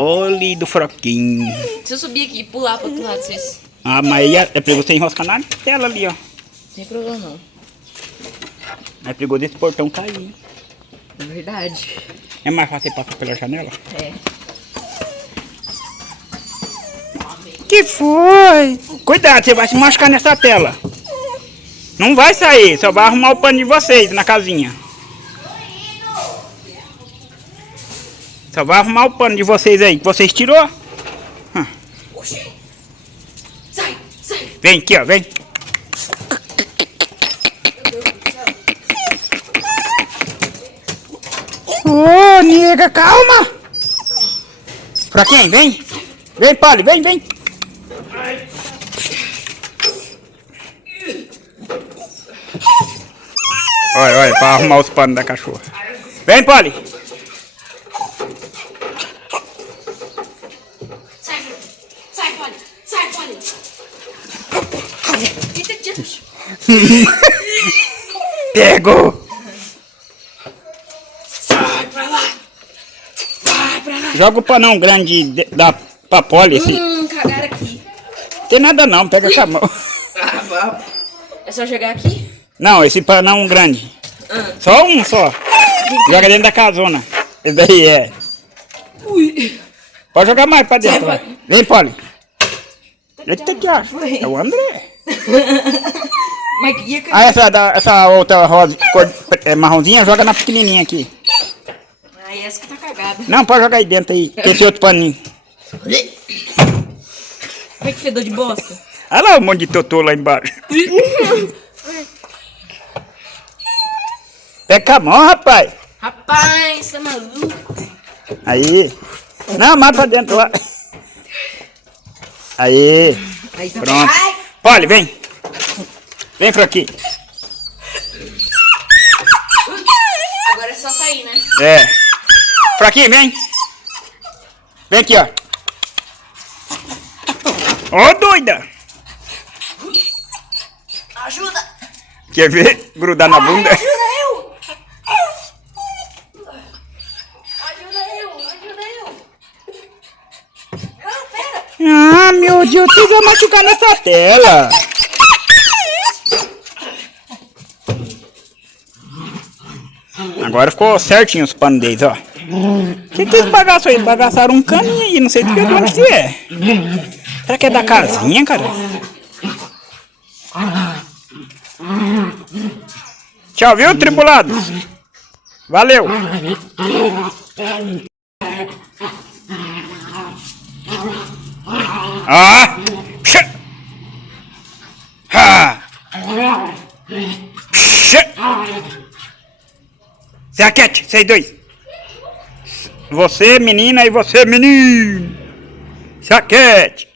Olhe do froquinho. Se eu subir aqui e pular pro outro lado, vocês... Ah, mas aí é perigoso você enroscar na tela ali, ó. Não tem problema não. É perigoso esse portão cair. É verdade. É mais fácil você passar pela janela? É. Que foi? Cuidado, você vai se machucar nessa tela. Não vai sair, só vai arrumar o pano de vocês na casinha. Só vai arrumar o pano de vocês aí, que vocês tirou. Oxi. Sai, sai. Vem aqui, ó, vem. Ô, nega, calma. Pra quem? Vem. Vem, Polly, vem, vem. Olha, olha, pra arrumar os panos da cachorra. Vem, Polly. Sai, sai, Polly. Sai, Polly. Eita, Deus. Pegou. Sai pra lá. Vai pra lá. Joga o panão grande pra Polly, assim. Cagaram aqui. Tem nada não, pega com a mão. É só jogar aqui? Não, esse panão grande. Só um só. Joga dentro da casona. Esse daí é. Ui. Pode jogar mais pra dentro. Sai, Vai. Vem, Polly. Eita, diacho. É o André. Mas que ia Ah, cair. essa outra rosa, cor, marronzinha, joga na pequenininha aqui. Ai, essa que tá cagada. Não, pode jogar aí dentro aí. Tem esse outro paninho. Olha que fedor de bosta. Olha lá o monte de totô lá embaixo. Pega com a mão, rapaz. Rapaz, tá maluco? Aí. Não, mais pra dentro lá. Aí. Aí tá. Pronto. Ai. Polly, vem. Vem pra aqui. Agora é só sair, né? É. Pra aqui, vem. Vem aqui, ó. Ô, doida. Ajuda! Quer ver? Grudar na bunda. Ajuda eu! Ajuda eu! Ajuda eu! Não, pera! Ah, meu Deus, você vai machucar nessa tela. Agora ficou certinho os panos deles, ó. Que esse bagaço aí? Bagaçaram um caninho aí, não sei de onde que é. Será que é da casinha, cara? Tchau, viu, tribulados? Valeu! Ah! Pshá! Ha! Pshá! Zaquete, vocês dois! Você, menina, e você, menino! Zaquete!